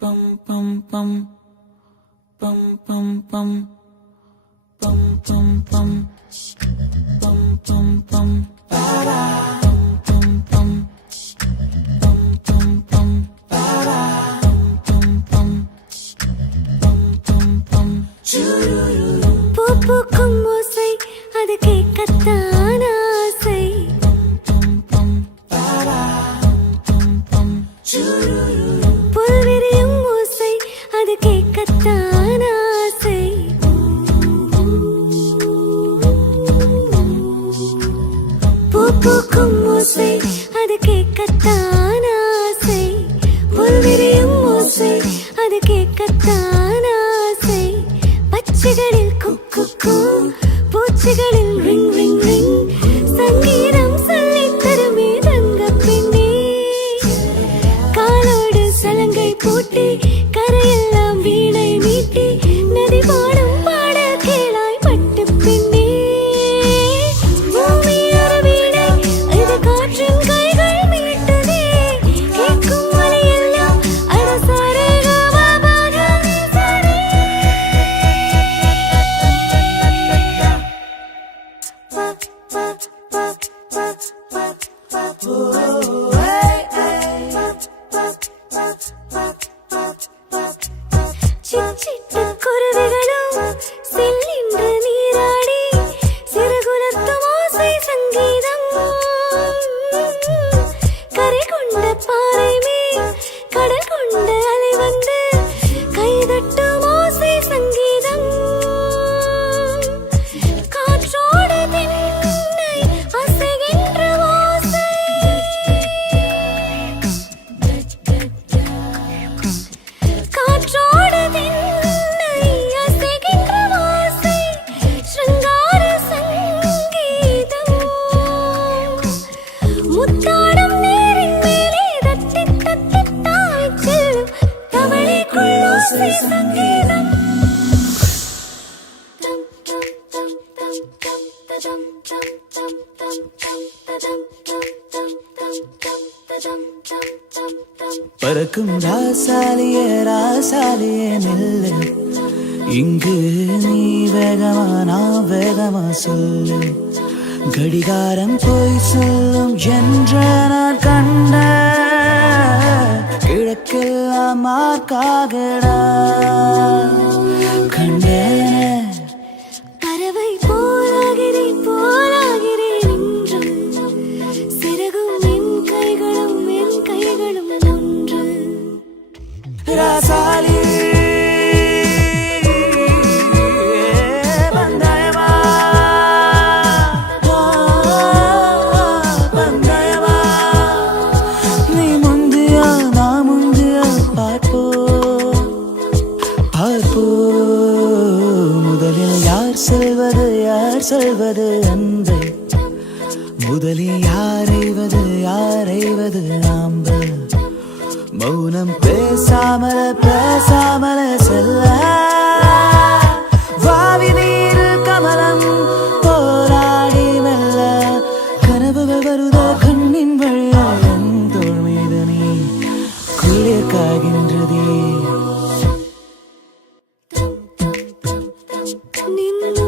pum pum pum pum pum pum pum pum pum pum pum pum para pum pum pum pum pum para pum pum pum pum chururu பூக்கும் ஓசை அது கேட்கத்தான் ஆசை. புல்விரியும் ஓசை அது கேட்கத்தான் ஆசை. பூக்கும் ஓசை அது கேட்கத்தான் ஆசை. புல்விரியும் ஓசை அது கேட்கத்தான் ஆசை. பச்சைகளில் குக்கு பூச்சிகளில் ரிங் ரிங் ரிங் சங்கீதம் சொல்லித் தருமே தங்க பெண்ணே. காலோடு சலங்கை பூட்டி கரையெல்லாம் வீணை மீட்டி நதி பாடும் பாட கேளாய் பட்டு பெண்ணே. பூமி ஒரு வீணை இது காற்றின் கைகள் மீட்டுதே. கேட்கும் ஒலியெல்லாம் அரசாரே சிச்சிட்டு குருவிகளும் செல்லின்று நீராடி சிறுகுலத்தும் ஓசை சங்கீதம். கரை கொண்ட பாறை மேல் கடல் கொண்ட அலை வந்து கைதட்டும் ஓசை சங்கீதம். காற்றோடு தென்னை அசைகின்ற ஓசை. காற்றோடு தென்னை அசைகின்ற ஓசை ஸ்ருங்கார சங்கீதம். முத்தாடும் நீரின் மேலே தட்டித் தட்டித் தாவிச் செல்லும் தவளைக்குள் ஓசை சங்கீதம். டம் டம் டம் டம் டம் தடம் டம் டம் டம் டம் தடம் டம் டம் டம் டம் தடம் டம் டம் டம். பறக்கும் ராசாலியே ராசாலியே நெல்லு இங்கு நீ வேகமா நான் வேகமா சொல்லு. கடிகாரம் போய் சொல்லும் என்ற நான் கண்ட கிழக்கெல்லாம் மார்க்காகடா கண்டேனே. பறவை போலாகிறேன் போலாகிறேன் என்றும் சிறகும் என் கைகளும் ஒன்று. ராசாலி பந்தயமா பந்தயமா நீ முந்தியா நான் முந்தியா பார்ப்போ பார்ப்போ. முதலில் யார் சொல்வது அன்பை முதலில் யாரைவது ஆம்பல். மௌனம் பேசாமல செல்ல வாவி நீர் கமலம் போராடி மெல்ல. கனவுகள் வருத கண்ணின் வழியா என் தோள் மீது நீ குளிர் காகின்றதே. நின்னு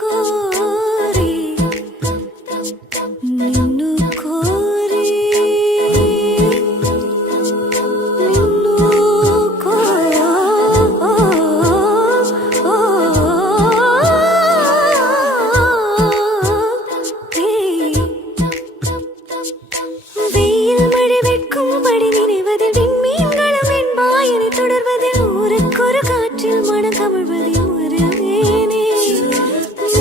கோரி நின்னு கோரி நின்னு வெயில் மழை வெட்கும்படி நினைவதில் விண்மீன்களும் என் வாயினை தொடர்வதில் ஊருக்கொரு காற்றில் மனம் கமழ்வதில் வருவேனே.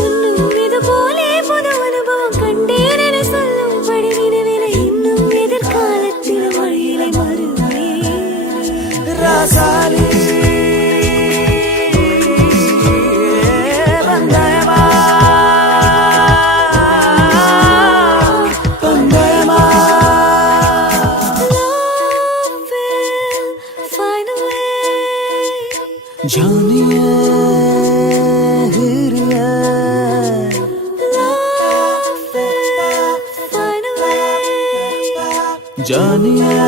இன்னும் இது போலே புது அனுபவம் கண்டேன் என சொல்லும்படி நினைவிலை இன்னும் எதிர்காலத்தில் வழியிலை மறுவேனே. Rasaali பந்தயமா பந்தயமா Love will find a way. जानिए Hiriya Love will find a way. जानिए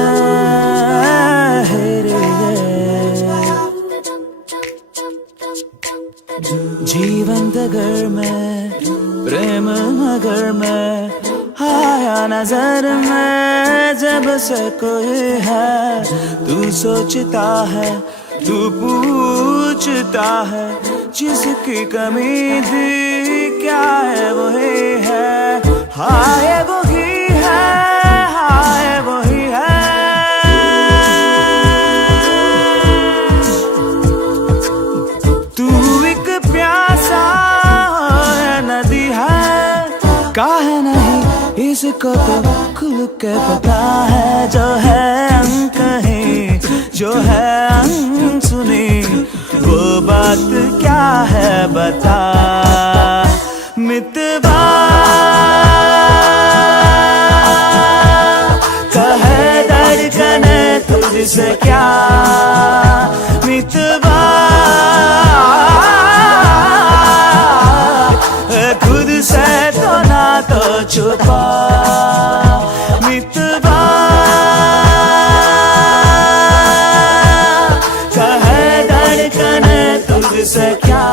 हिरिया अगर मैं प्रेम अगर मैं आया नजर में जब से कोई है, तू सोचता है, तू पूछता है, जिसकी कमी थी क्या है वही है, हाय वही है, हाय वही है। तू एक प्यासा नदी है, काहे नहीं इसको तो खुल के पता है, जो है अनकही, जो है अनसुनी, वो बात क्या है बता मितवा, कहे धड़कने तुझसे क्या मितवा, खुद से तो ना तो छुपा मितवा, कहे धड़कने तुझसे क्या।